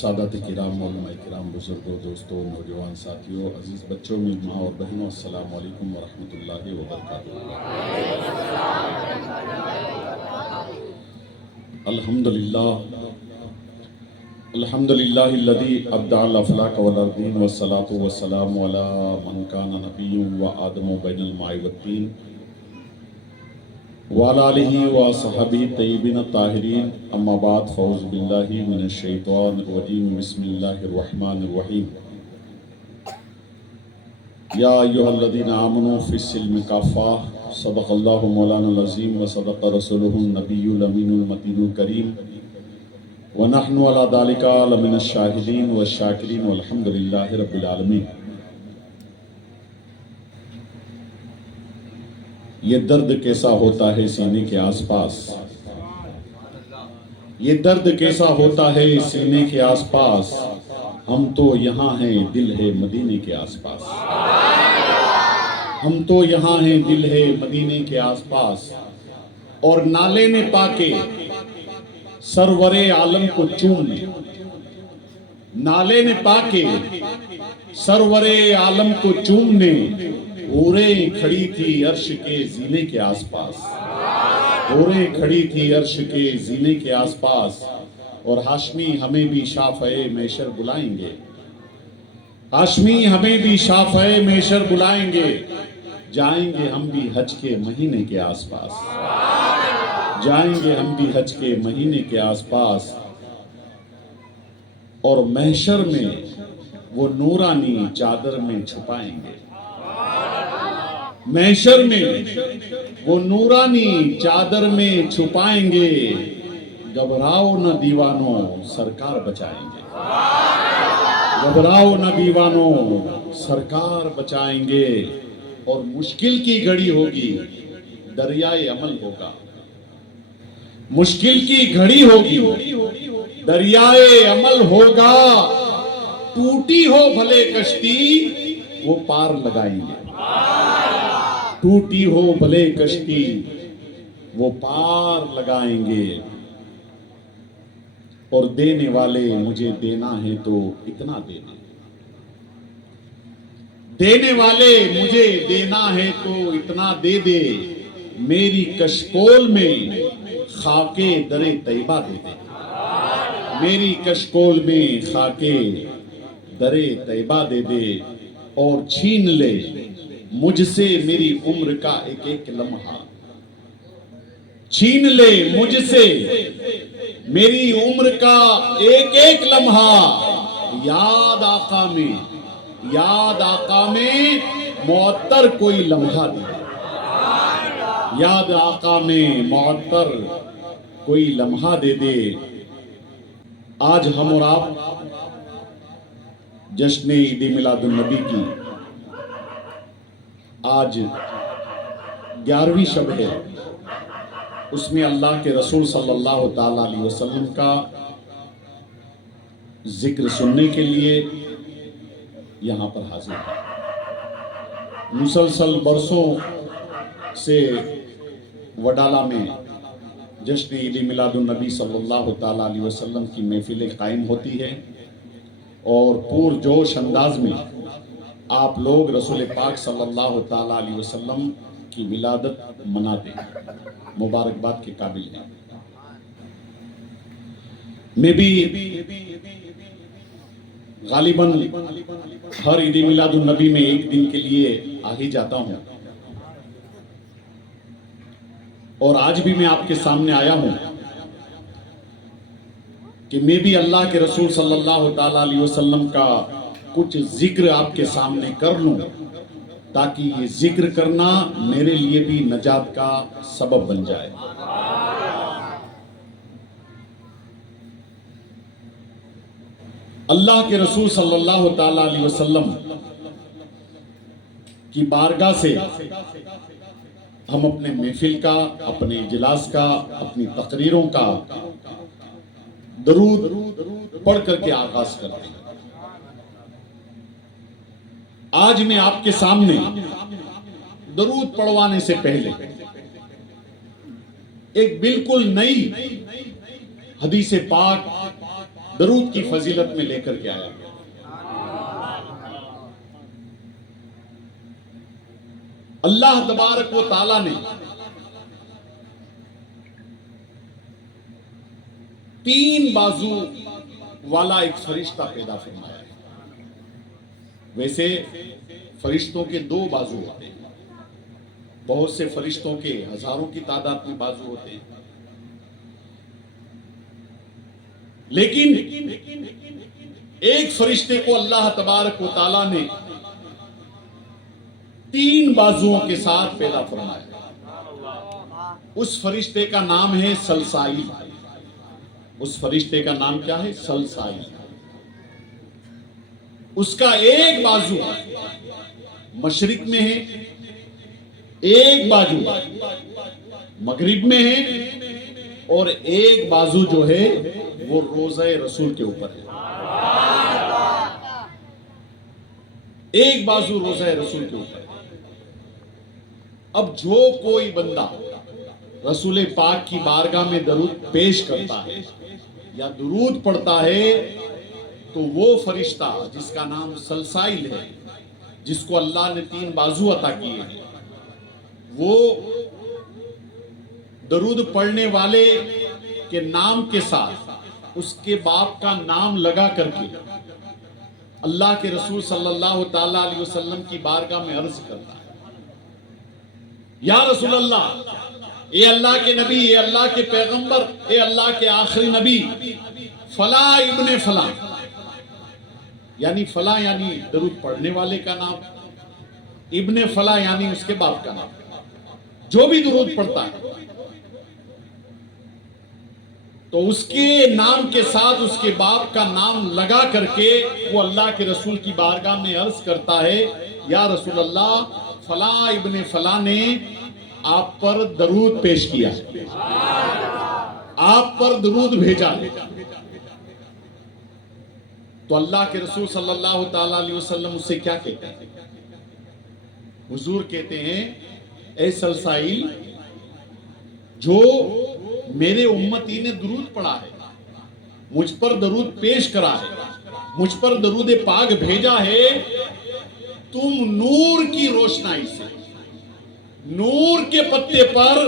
سادات کرام، علماء کرام، بزرگوں، دوستوں، نوجوان ساتھیوں، عزیز بچوں، میری ماں اور بہنوں، السلام علیکم ورحمۃ اللہ وبرکاتہ۔ الحمدللہ الذی ابدع الافلاک والارضین والصلاة والسلام علی من کان نبی وآدم بین الماء والطین وعلی آلہ وصحبہ الطیبین الطاہرین، اما بعد، فاعوذ باللہ من الشیطان الرجیم، بسم اللہ الرحمن الرحیم۔ یا ایہا الذین آمنوا فی السلم کافہ، صدق اللہ مولانا العظیم وصدق رسولہ النبی الامین المتین الکریم، ونحن علی ذلک لمن الشاہدین والشاکرین والحمد للہ رب العالمین۔ یہ درد کیسا ہوتا ہے سینے کے آس پاس، یہ درد کیسا ہوتا ہے سینے کے آس پاس، ہم تو یہاں ہیں دل ہے مدینے کے آس پاس، ہم تو یہاں ہیں دل ہے مدینے کے آس پاس، اور نالے نے پا کے سرور عالم کو چومنے، نالے نے پا کے سرور عالم کو چومنے، حوریں کھڑی تھی عرش کے زینے کے آس پاس، حوریں کھڑی تھی عرش کے زینے کے آس پاس، اور ہاشمی ہمیں بھی شافعِ محشر بلائیں گے، ہاشمی ہمیں بھی شافعِ محشر بلائیں گے، جائیں گے ہم بھی حج کے مہینے کے آس پاس، جائیں گے ہم بھی حج کے مہینے کے آس پاس، اور محشر میں وہ نورانی چادر میں چھپائیں گے، محشر میں وہ نورانی چادر میں چھپائیں گے، گھبراؤ نہ دیوانوں سرکار بچائیں گے، گھبراؤ نہ دیوانوں سرکار بچائیں گے، اور مشکل کی گھڑی ہوگی دریائے عمل ہوگا، مشکل کی گھڑی ہوگی دریائے عمل ہوگا، ٹوٹی ہو بھلے کشتی وہ پار لگائیں گے، ٹوٹی ہو بھلے کشتی وہ پار لگائیں گے، اور دینے والے مجھے دینا ہے تو اتنا دینا، دینے والے مجھے دینا ہے تو اتنا دے دے، میری کشکول میں خاک در طیبہ دے دے، میری کشکول میں خاک در طیبہ دے دے، اور چھین لے مجھ سے میری عمر کا ایک ایک لمحہ، چھین لے مجھ سے میری عمر کا ایک ایک لمحہ، یاد آقا میں، یاد آقا میں معطر کوئی لمحہ دے دے، یاد آقا میں معطر کوئی لمحہ دے دے۔ آج ہم اور آپ جشن عید میلاد النبی کی آج 11ویں شب ہے، اس میں اللہ کے رسول صلی اللہ تعالیٰ علیہ وسلم کا ذکر سننے کے لیے یہاں پر حاضر ہے۔ مسلسل برسوں سے وڈالہ میں جشن عید میلاد النبی صلی اللہ تعالیٰ علیہ وسلم کی محفلیں قائم ہوتی ہے، اور پرجوش انداز میں آپ لوگ رسول پاک صلی اللہ تعالیٰ علیہ وسلم کی ولادت مناتے ہیں، مبارکباد کے قابل ہیں۔ میں بھی غالباً ہر عید میلاد النبی میں ایک دن کے لیے آ ہی جاتا ہوں، اور آج بھی میں آپ کے سامنے آیا ہوں کہ میں بھی اللہ کے رسول صلی اللہ تعالیٰ علیہ وسلم کا کچھ ذکر آپ کے سامنے کر لوں، تاکہ یہ ذکر کرنا میرے لیے بھی نجات کا سبب بن جائے۔ اللہ کے رسول صلی اللہ تعالیٰ علیہ وسلم کی بارگاہ سے ہم اپنے محفل کا، اپنے اجلاس کا، اپنی تقریروں کا درود پڑھ کر کے آغاز کرتے ہیں۔ آج میں آپ کے سامنے درود پڑھوانے سے پہلے ایک بالکل نئی حدیث پاک درود کی فضیلت میں لے کر کے آیا گیا۔ اللہ تبارک و تعالی نے 3 بازو والا ایک فرشتہ پیدا فرمایا ہے۔ ویسے فرشتوں کے 2 بازو ہوتے ہیں، بہت سے فرشتوں کے ہزاروں کی تعداد میں بازو ہوتے ہیں، لیکن ایک فرشتے کو اللہ تبارک و تعالی نے 3 بازوؤں کے ساتھ پیدا فرمایا۔ اس فرشتے کا نام ہے سلسائل۔ اس فرشتے کا نام کیا ہے؟ سلسائل۔ اس کا ایک بازو مشرق میں ہے، ایک بازو مغرب میں ہے، اور ایک بازو جو ہے وہ روضہ رسول کے اوپر ہے۔ ایک بازو روضہ رسول کے اوپر ہے۔ اب جو کوئی بندہ رسول پاک کی بارگاہ میں درود پیش کرتا ہے یا درود پڑھتا ہے تو وہ فرشتہ جس کا نام سلسائل ہے، جس کو اللہ نے 3 بازو عطا کیے ہیں، وہ درود پڑھنے والے کے نام کے ساتھ اس کے باپ کا نام لگا کر کے اللہ کے رسول صلی اللہ تعالی علیہ وسلم کی بارگاہ میں عرض کرتا ہے، یا رسول اللہ، اے اللہ کے نبی، اے اللہ کے پیغمبر، اے اللہ کے آخری نبی، فلاں ابن فلاں، یعنی فلاں یعنی درود پڑھنے والے کا نام، ابن فلاں یعنی اس کے باپ کا نام، جو بھی درود پڑھتا ہے تو اس کے نام کے ساتھ اس کے باپ کا نام لگا کر کے وہ اللہ کے رسول کی بارگاہ میں عرض کرتا ہے، یا رسول اللہ، فلاں ابن فلاں نے آپ پر درود پیش کیا، آپ پر درود بھیجا۔ تو اللہ کے رسول صلی اللہ تعالی علیہ وسلم اس سے کیا کہتے ہیں؟ حضور کہتے ہیں، اے سلسائل، جو میرے امتی نے درود پڑھا ہے، مجھ پر درود پیش کرا ہے، مجھ پر درود پاک بھیجا ہے، تم نور کی روشنائی سے نور کے پتے پر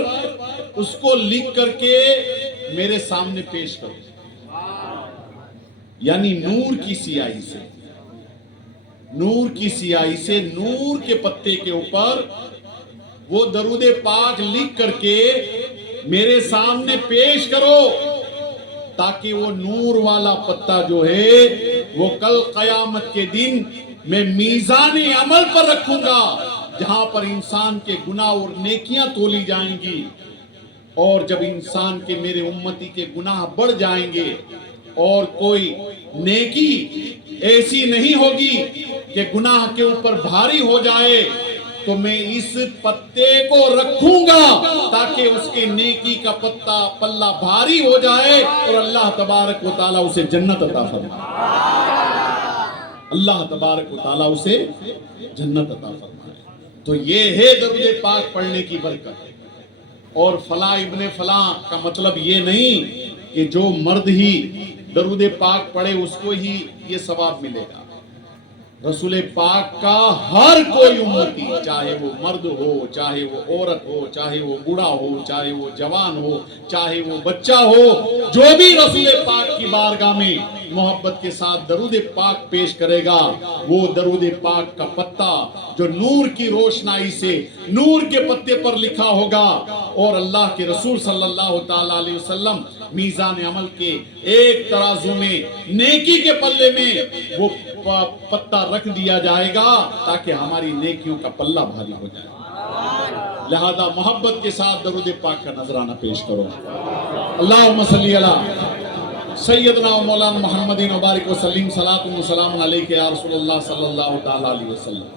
اس کو لکھ کر کے میرے سامنے پیش کرو، یعنی نور کی سیاہی سے، نور کی سیاہی سے نور کے پتے کے اوپر وہ درود پاک لکھ کر کے میرے سامنے پیش کرو، تاکہ وہ نور والا پتا جو ہے وہ کل قیامت کے دن میں میزان عمل پر رکھوں گا، جہاں پر انسان کے گناہ اور نیکیاں تولی جائیں گی، اور جب انسان کے میرے امتی کے گناہ بڑھ جائیں گے اور کوئی نیکی ایسی نہیں ہوگی کہ گناہ کے اوپر بھاری ہو جائے، تو میں اس پتے کو رکھوں گا تاکہ اس کے نیکی کا پلہ بھاری ہو جائے اور اللہ تبارک و تعالیٰ اسے جنت عطا فرمائے۔ اللہ تبارک و تعالیٰ اسے جنت عطا فرمائے۔ تو یہ ہے درود پاک پڑھنے کی برکت۔ اور فلاں ابن فلاں کا مطلب یہ نہیں کہ جو مرد ہی درود پاک پڑھے اس کو ہی یہ ثواب ملے گا۔ رسول پاک کا ہر کوئی امتی، چاہے وہ مرد ہو، چاہے وہ عورت ہو، چاہے وہ بوڑھا ہو، چاہے وہ جوان ہو، چاہے وہ بچہ ہو، جو بھی رسول پاک کی بارگاہ میں محبت کے ساتھ درود پاک پیش کرے گا، وہ درود پاک کا پتا جو نور کی روشنائی سے نور کے پتے پر لکھا ہوگا، اور اللہ کے رسول صلی اللہ تعالی علیہ وسلم میزان عمل کے ایک ترازو میں نیکی کے پلے میں وہ پتا رکھ دیا جائے گا تاکہ ہماری نیکیوں کا پلہ بھاری ہو جائے۔ لہذا محبت کے ساتھ درود پاک کا نذرانہ پیش کرو۔ اللہم صلی علی سیدنا و مولانا محمد وبارک وسلم، صلاۃ و سلام علیک یا رسول اللہ صلی اللہ تعالی علیہ وسلم۔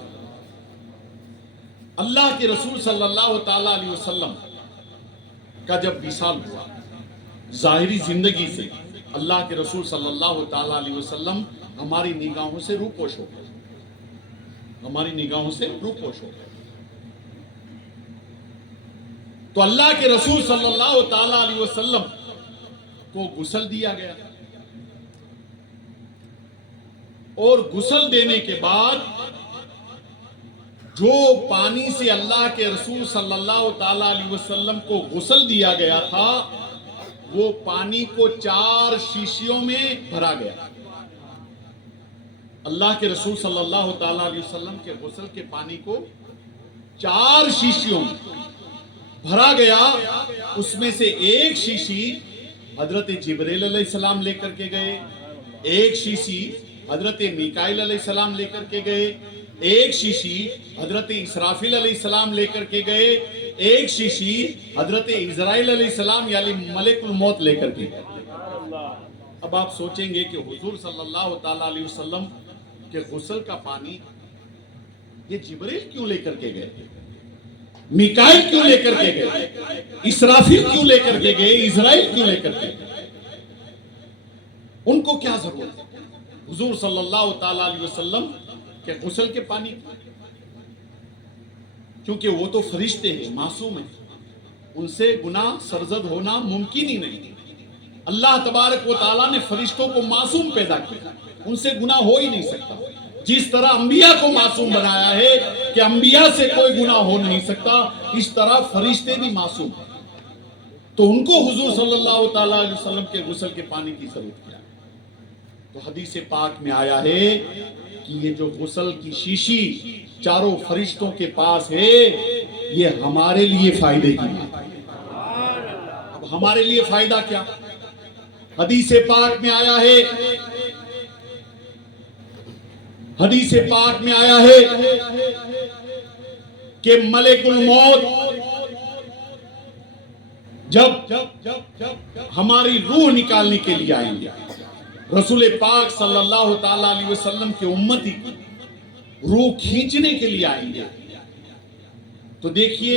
اللہ کے رسول صلی اللہ تعالی علیہ وسلم کا جب وصال ہوا، ظاہری زندگی سے اللہ کے رسول صلی اللہ تعالی علیہ وسلم ہماری نگاہوں سے روپوش ہو گئے، ہماری نگاہوں سے روپوش ہو گئے۔ تو اللہ کے رسول صلی اللہ تعالی علیہ وسلم کو غسل دیا گیا، اور غسل دینے کے بعد جو پانی سے اللہ کے رسول صلی اللہ تعالی علیہ وسلم کو غسل دیا گیا تھا وہ پانی کو 4 شیشیوں میں بھرا گیا. اللہ کے رسول صلی اللہ تعالی علیہ وسلم کے غسل کے پانی کو 4 شیشیوں میں بھرا گیا. اس میں سے ایک شیشی حضرت جبریل علیہ السلام لے کر کے گئے, ایک شیشی حضرت میکائیل علیہ السلام لے کر کے گئے, ایک شیشی حضرت اسرافیل علیہ السلام لے کر کے گئے, ایک شیشی حضرت عزرائیل علیہ السلام یعنی ملک الموت لے کر کے گئے. اب آپ سوچیں گے کہ حضور صلی اللہ تعالی علیہ وسلم کے غسل کا پانی یہ جبریل کیوں لے کر کے گئے, میکائیل کیوں لے کر کے گئے, اسرافیل کیوں لے کر کے گئے, عزرائیل کیوں لے کر کے گئے؟ ان کو کیا ضرورت ہے حضور صلی اللہ تعالی علیہ وسلم کے غسل کے پانی کی؟ کیونکہ وہ تو فرشتے ہیں, معصوم ہیں, ان سے گناہ سرزد ہونا ممکن ہی نہیں. اللہ تبارک و تعالیٰ نے فرشتوں کو معصوم پیدا کیا, ان سے گناہ ہو ہی نہیں سکتا. جس طرح انبیاء کو معصوم بنایا ہے کہ انبیاء سے کوئی گناہ ہو نہیں سکتا, اس طرح فرشتے بھی معصوم ہیں. تو ان کو حضور صلی اللہ تعالیٰ علیہ وسلم کے غسل کے پانی کی ضرورت کیا ہے؟ تو حدیث پاک میں آیا ہے کہ یہ جو غسل کی شیشی چاروں فرشتوں کے پاس ہے یہ ہمارے لیے فائدے کی بات ہے. اب ہمارے لیے فائدہ کیا؟ حدیث پاک میں آیا ہے, حدیث پاک میں آیا ہے کہ ملک الموت جب ہماری روح نکالنے کے لیے آئیں گے, رسول پاک صلی اللہ تعالی علیہ وسلم کے امتی کی روح کھینچنے کے لیے آئیں گے, تو دیکھیے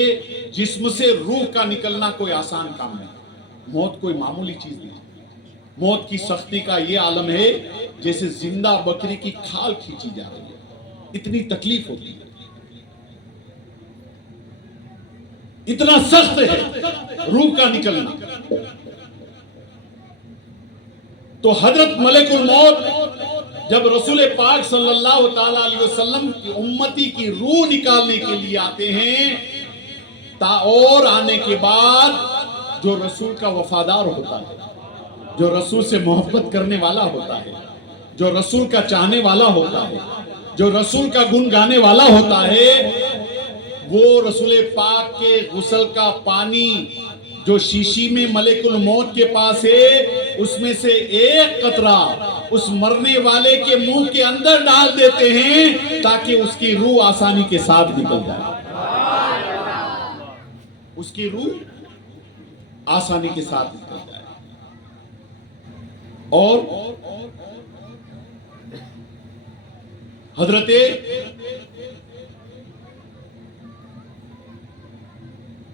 جسم سے روح کا نکلنا کوئی آسان کام نہیں. موت کوئی معمولی چیز نہیں. موت کی سختی کا یہ عالم ہے جیسے زندہ بکری کی کھال کھینچی جا رہی ہے, اتنی تکلیف ہوتی ہے, اتنا سخت ہے روح کا نکلنا. تو حضرت ملک الموت جب رسول پاک صلی اللہ تعالی علیہ وسلم کی امتی کی روح نکالنے کے لیے آتے ہیں, اور آنے کے بعد جو رسول کا وفادار ہوتا ہے, جو رسول سے محبت کرنے والا ہوتا ہے, جو رسول کا چاہنے والا ہوتا ہے, جو رسول کا گن گانے والا ہوتا ہے, وہ رسول پاک کے غسل کا پانی جو شیشی میں ملک الموت کے پاس ہے اس میں سے ایک قطرہ اس مرنے والے کے منہ کے اندر ڈال دیتے ہیں تاکہ اس کی روح آسانی کے ساتھ نکل جائے. اس کی روح آسانی کے ساتھ نکل جائے. اور حضرت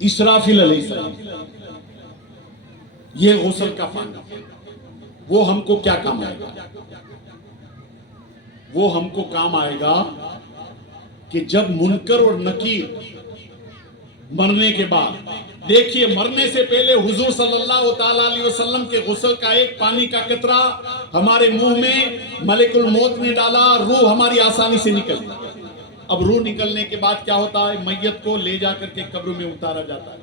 اسرافیل علیہ السلام یہ غسل کا پانی وہ ہم کو کیا کام آئے گا؟ وہ ہم کو کام آئے گا کہ جب منکر اور نکیر مرنے کے بعد, دیکھیے مرنے سے پہلے حضور صلی اللہ تعالی علیہ وسلم کے غسل کا ایک پانی کا قطرہ ہمارے منہ میں ملک الموت نے ڈالا, روح ہماری آسانی سے نکل گئی. اب روح نکلنے کے بعد کیا ہوتا ہے؟ میت کو لے جا کر کے قبر میں اتارا جاتا ہے,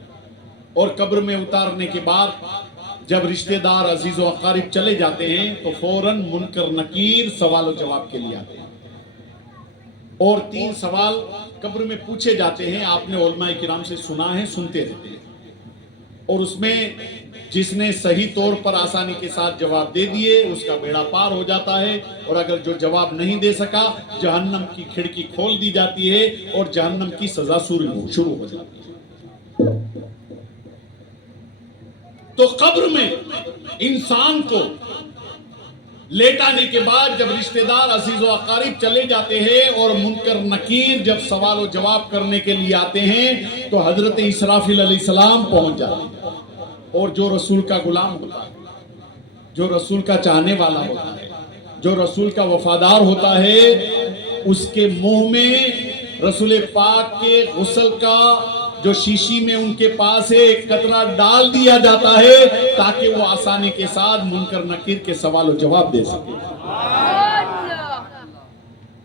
اور قبر میں اتارنے کے بعد جب رشتہ دار عزیز و اقارب چلے جاتے ہیں تو فوراً منکر نکیر سوال و جواب کے لیے آتے ہیں, اور 3 سوال قبر میں پوچھے جاتے ہیں. آپ نے علماء کرام سے سنا ہے, سنتے رہتے ہیں, اور اس میں جس نے صحیح طور پر آسانی کے ساتھ جواب دے دیے اس کا بیڑا پار ہو جاتا ہے, اور اگر جو جواب نہیں دے سکا جہنم کی کھڑکی کھول دی جاتی ہے اور جہنم کی سزا شروع ہو جاتی ہے. تو قبر میں انسان کو لیٹانے کے بعد جب رشتہ دار عزیز و اقارب چلے جاتے ہیں اور منکر نکیر جب سوال و جواب کرنے کے لیے آتے ہیں تو حضرت اسرافیل علیہ السلام پہنچ جاتے ہیں, اور جو رسول کا غلام ہوتا ہے, جو رسول کا چاہنے والا ہوتا ہے, جو رسول کا وفادار ہوتا ہے, اس کے منہ میں رسول پاک کے غسل کا جو شیشی میں ان کے پاس ہے ایک قطرہ ڈال دیا جاتا ہے تاکہ وہ آسانی کے ساتھ منکر نکیر کے سوال و جواب دے سکے.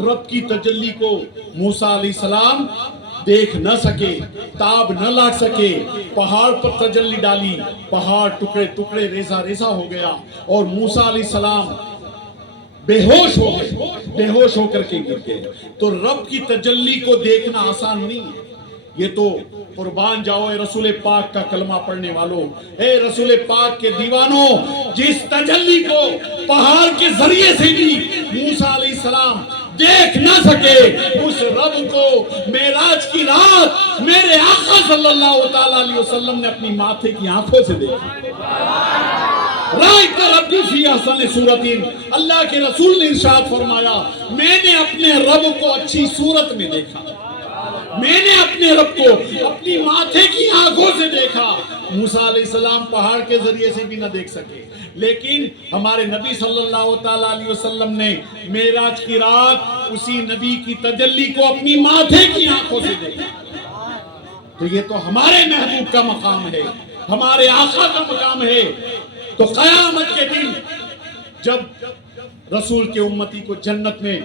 رب کی تجلی کو موسیٰ علیہ السلام دیکھ نہ سکے، تاب نہ لا سکے، پہاڑ پر تجلی ڈالی، پہاڑ ٹکڑے ٹکڑے ریزہ ریزہ ہو گیا اور موسیٰ علیہ السلام بے ہوش ہو گئے، بے ہوش ہو کر کے گر گئے۔ تو رب کی تجلی کو دیکھنا آسان نہیں ہے۔ یہ تو قربان جاؤ اے رسول پاک کا کلمہ پڑھنے والوں، اے رسول پاک کے دیوانوں، جس تجلی کو پہاڑ کے ذریعے سے بھی موسیٰ علیہ السلام دیکھ نہ سکے، اس رب کو معراج کی رات میرے آقا صلی اللہ تعالیٰ علیہ وسلم نے اپنی ماتھے کی آنکھوں سے دیکھا۔ رائت ربی فی احسن صورت، اللہ کے رسول نے ارشاد فرمایا میں نے اپنے رب کو اچھی صورت میں دیکھا، میں نے اپنے رب کو اپنی ماتھے کی آنکھوں سے دیکھا۔ موسیٰ علیہ السلام پہاڑ کے ذریعے سے بھی نہ دیکھ سکے، لیکن ہمارے نبی صلی اللہ تعالیٰ علیہ وسلم نے معراج کی رات اسی نبی کی تجلی کو اپنی ماتھے کی آنکھوں سے دیکھا۔ تو یہ تو ہمارے محبوب کا مقام ہے، ہمارے آقا کا مقام ہے۔ تو قیامت کے دن جب رسول کے امتی کو جنت میں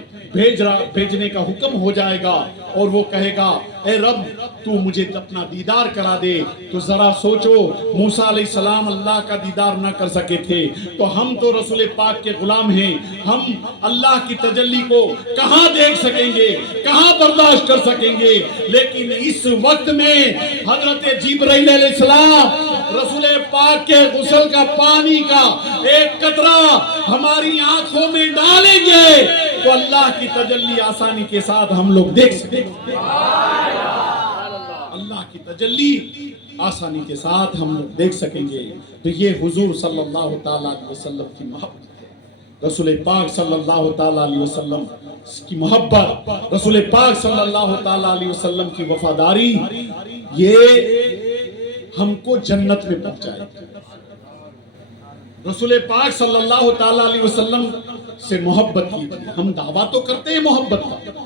بھیجنے کا حکم ہو جائے گا اور وہ کہے گا اے رب تو مجھے اپنا دیدار کرا دے، تو ذرا سوچو موسیٰ علیہ السلام اللہ کا دیدار نہ کر سکے تھے، تو ہم تو رسول پاک کے غلام ہیں، ہم اللہ کی تجلی کو کہاں دیکھ سکیں گے، کہاں برداشت کر سکیں گے؟ لیکن اس وقت میں حضرت جبرائیل علیہ السلام رسول پاک کے غسل کا پانی کا ایک قطرہ ہماری آنکھوں میں ڈالیں گے تو اللہ کی تجلی آسانی کے ساتھ ہم لوگ دیکھ سکیں گے۔ اللہ کی تجلی آسانی کے ساتھ ہم لوگ دیکھ سکیں گے۔ تو یہ حضور صلی اللہ تعالیٰ علیہ وسلم کی محبت ہے، رسول پاک صلی اللہ تعالیٰ علیہ وسلم کی محبت، رسول پاک صلی اللہ تعالیٰ علیہ وسلم کی وفاداری، یہ ہم کو جنت میں پہنچائے۔ رسول پاک صلی اللہ تعالیٰ علیہ وسلم سے محبت کی، ہم دعویٰ تو کرتے ہیں محبت کا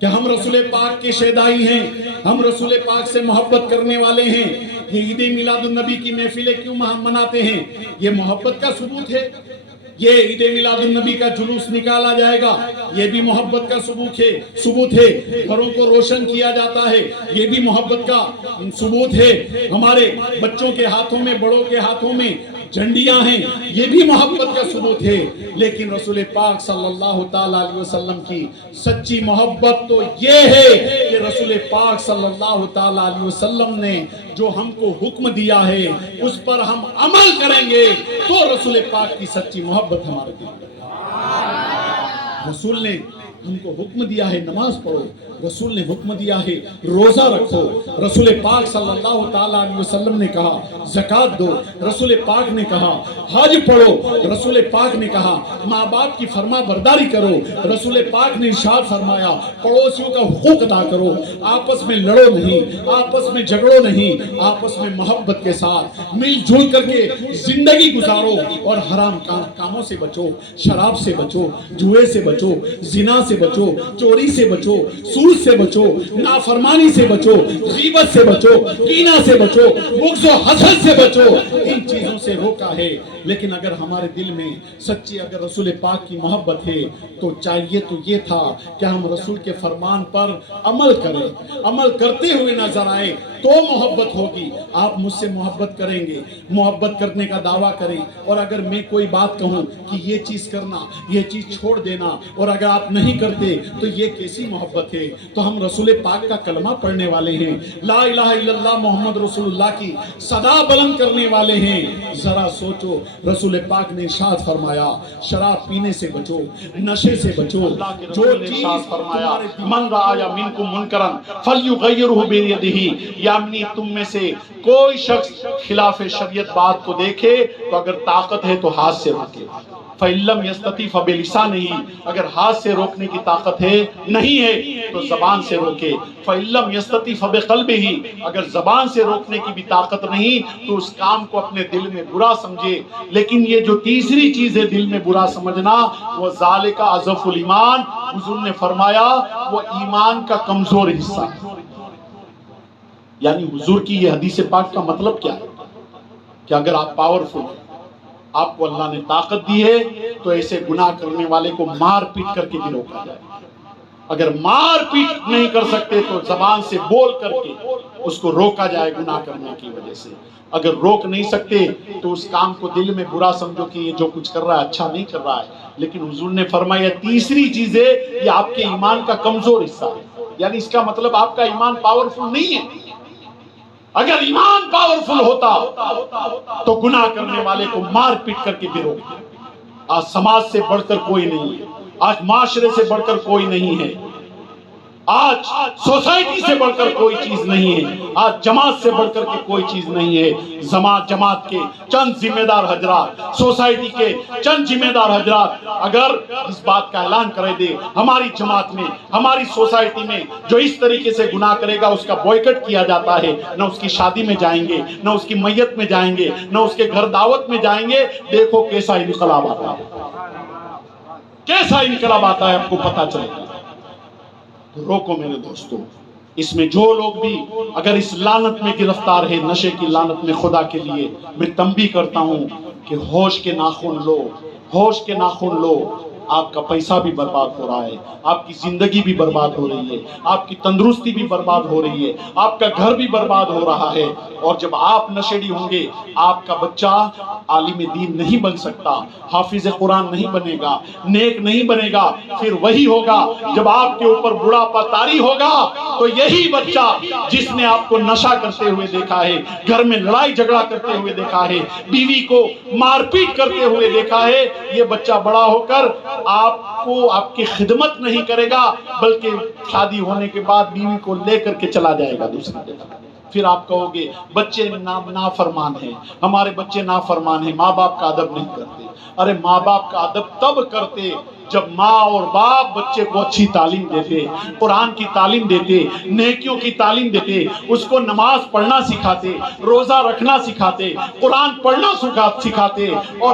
کہ ہم رسول پاک کے شیدائی ہیں، ہم رسول پاک سے محبت کرنے والے ہیں۔ یہ عید میلاد النبی کی محفلیں کیوں مناتے ہیں؟ یہ محبت کا ثبوت ہے۔ یہ عید میلاد النبی کا جلوس نکالا جائے گا، یہ بھی محبت کا ثبوت ہے۔ گھروں کو روشن کیا جاتا ہے، یہ بھی محبت کا ثبوت ہے۔ ہمارے بچوں کے ہاتھوں میں، بڑوں کے ہاتھوں میں جھنڈیاں ہیں، یہ بھی محبت کا ثبوت ہے۔ لیکن رسول پاک صلی اللہ تعالیٰ علیہ وسلم کی سچی محبت تو یہ ہے کہ رسول پاک صلی اللہ تعالیٰ علیہ وسلم نے جو ہم کو حکم دیا ہے اس پر ہم عمل کریں گے تو رسول پاک کی سچی محبت ہمارے دل میں۔ رسول نے ہم کو حکم دیا ہے نماز پڑھو، رسول نے حکم دیا ہے روزہ رکھو، رسول پاک صلی اللہ تعالیٰ علیہ وسلم نے کہا زکوٰۃ دو، رسول پاک نے کہا حج پڑھو، رسول پاک نے کہا ماں باپ کی فرما برداری کرو، رسول پاک نے ارشاد فرمایا پڑوسیوں کا حقوق ادا کرو، آپس میں لڑو نہیں، آپس میں جھگڑو نہیں، آپس میں محبت کے ساتھ مل جل کر کے زندگی گزارو اور حرام کاموں سے بچو، شراب سے بچو، جوئے سے بچو، زنا سے بچو، چوری سے بچو، سود سے بچو، نافرمانی سے بچو، غیبت سے بچو، کینہ سے بچو، بغض و حسد سے بچو۔ ان چیزوں سے روکا ہے۔ لیکن اگر ہمارے دل میں سچی اگر رسول پاک کی محبت ہے تو چاہیے تو یہ تھا کہ ہم رسول کے فرمان پر عمل کریں، عمل کرتے ہوئے نظر آئے تو محبت ہوگی۔ آپ مجھ سے محبت کریں گے، محبت کرنے کا دعویٰ کریں، اور اگر میں کوئی بات کہوں کہ یہ چیز کرنا، یہ چیز چھوڑ دینا، اور اگر آپ نہیں کرتے تو یہ کیسی محبت ہے؟ تو ہم رسول پاک کا کلمہ پڑھنے والے ہیں، لا الہ الا اللہ محمد رسول اللہ کی صدا بلند کرنے والے ہیں۔ ذرا سوچو، رسول پاک نے ارشاد فرمایا شراب پینے سے بچو، نشے سے بچو، جو چیز فرمایا من رأى منکم منکرا فلیغیرہ بیدہ، یعنی تم میں سے کوئی شخص خلاف شریعت بات کو دیکھے تو اگر طاقت ہے تو ہاتھ سے روکے، فَإِن لَمْ يَسْتَطِعْ فَبِلِسَانِهِ، اگر ہاتھ سے روکنے کی طاقت ہے نہیں ہے تو زبان سے روکے، فَإِن لَمْ يَسْتَطِعْ فَبِقَلْبِهِ، اگر زبان سے روکنے کی بھی طاقت نہیں تو اس کام کو اپنے دل میں برا سمجھے۔ لیکن یہ جو تیسری چیز ہے دل میں برا سمجھنا، وہ ذالک اضعف الایمان، حضور نے فرمایا وہ ایمان کا کمزور حصہ ہے۔ یعنی حضور کی یہ حدیث پاک کا مطلب کیا ہے کہ اگر آپ پاورفل ہیں، آپ کو اللہ نے طاقت دی ہے تو ایسے گناہ کرنے والے کو مار پیٹ کر کے بھی روکا جائے. اگر مار پیٹ نہیں کر سکتے تو زبان سے بول کر کے اس کو روکا جائے گناہ کرنے کی وجہ سے. اگر روک نہیں سکتے تو اس کام کو دل میں برا سمجھو کہ یہ جو کچھ کر رہا ہے اچھا نہیں کر رہا ہے. لیکن حضور نے فرمایا تیسری چیز ہے یہ آپ کے ایمان کا کمزور حصہ ہے. یعنی اس کا مطلب آپ کا ایمان پاورفل نہیں ہے. اگر ایمان پاورفل ہوتا تو گناہ کرنے والے کو مار پیٹ کر کے بھی روکتے. آج سماج سے بڑھ کر کوئی نہیں ہے, آج معاشرے سے بڑھ کر کوئی نہیں ہے, آج سوسائٹی سے بڑھ کر کوئی چیز نہیں ہے, آج جماعت سے بڑھ کر کے کوئی چیز نہیں ہے. جماعت کے چند ذمہ دار حضرات, سوسائٹی کے چند ذمہ دار حضرات اگر اس بات کا اعلان کرے دے ہماری جماعت میں, ہماری سوسائٹی میں جو اس طریقے سے گناہ کرے گا اس کا بوائکٹ کیا جاتا ہے, نہ اس کی شادی میں جائیں گے, نہ اس کی میت میں جائیں گے, نہ اس کے گھر دعوت میں جائیں گے. دیکھو کیسا انقلاب آتا ہے, کیسا انقلاب آتا ہے, آپ کو پتا چلے گا. روکو میرے دوستو. اس میں جو لوگ بھی اگر اس لعنت میں گرفتار ہے, نشے کی لعنت میں, خدا کے لیے میں تنبیہ کرتا ہوں کہ ہوش کے ناخن لو, ہوش کے ناخن لو. آپ کا پیسہ بھی برباد ہو رہا ہے, آپ کی زندگی بھی برباد ہو رہی ہے, آپ کی تندرستی بھی برباد ہو رہی ہے, آپ کا گھر بھی برباد ہو رہا ہے. اور جب آپ نشیڑی ہوں گے آپ کا بچہ عالم دین نہیں بن سکتا, حافظ قرآن نہیں بنے گا, نیک نہیں بنے گا. پھر وہی ہوگا جب آپ کے اوپر بڑھاپا طاری ہوگا تو یہی بچہ جس نے آپ کو نشہ کرتے ہوئے دیکھا ہے, گھر میں لڑائی جھگڑا کرتے ہوئے دیکھا ہے, بیوی کو مار پیٹ کرتے ہوئے دیکھا ہے, یہ بچہ بڑا ہو کر آپ کو آپ کی خدمت نہیں کرے گا بلکہ شادی ہونے کے بعد بیوی کو لے کر کے چلا جائے گا دوسری جگہ. پھر آپ کہو گے بچے نافرمان ہیں, ہمارے بچے نافرمان ہیں, ماں باپ کا ادب نہیں کرتے. ارے ماں باپ کا ادب تب کرتے جب ماں اور باپ بچے کو اچھی تعلیم دیتے, قرآن کی تعلیم دیتے, نیکیوں کی تعلیم دیتے, اس کو نماز پڑھنا سکھاتے, روزہ رکھنا سکھاتے, قرآن پڑھنا سکھاتے. اور